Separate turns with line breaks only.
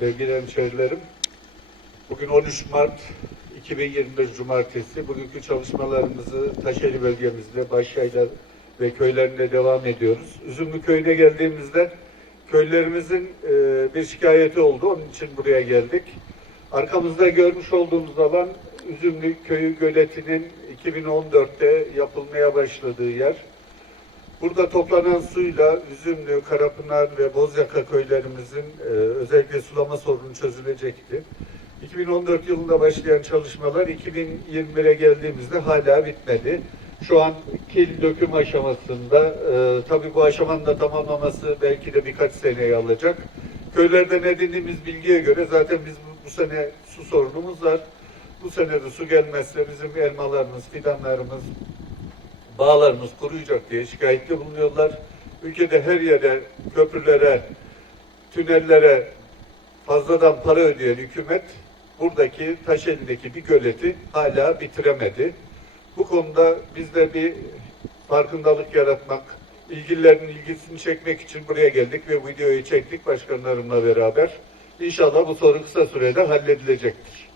sevgili hemşehrilerim. Bugün 13 Mart 2021 Cumartesi. Bugünkü çalışmalarımızı Taşeli bölgemizde, Başyayla ve köylerinde devam ediyoruz. Üzümlü köyüne geldiğimizde köylerimizin e, bir şikayeti oldu. Onun için buraya geldik. Arkamızda görmüş olduğumuz alan Üzümlü Köyü Göleti'nin 2014'te yapılmaya başladığı yer. Burada toplanan suyla Üzümlü, Karapınar ve Bozyaka köylerimizin e, özellikle sulama sorunu çözülecekti. 2014 yılında başlayan çalışmalar 2021'e geldiğimizde hala bitmedi. Şu an kil döküm aşamasında. E, tabii bu aşamanın da tamamlaması belki de birkaç seneyi alacak. Köylerden edindiğimiz bilgiye göre zaten biz bu, bu sene su sorunumuz var. Bu sene de su gelmezse bizim elmalarımız, fidanlarımız, bağlarımız kuruyacak diye şikayetli bulunuyorlar. Ülkede her yere, köprülere, tünellere fazladan para ödeyen hükümet buradaki Taşeli'deki bir göleti hala bitiremedi. Bu konuda biz de bir farkındalık yaratmak, ilgililerin ilgisini çekmek için buraya geldik ve videoyu çektik başkanlarımla beraber. İnşallah bu sorun kısa sürede halledilecektir.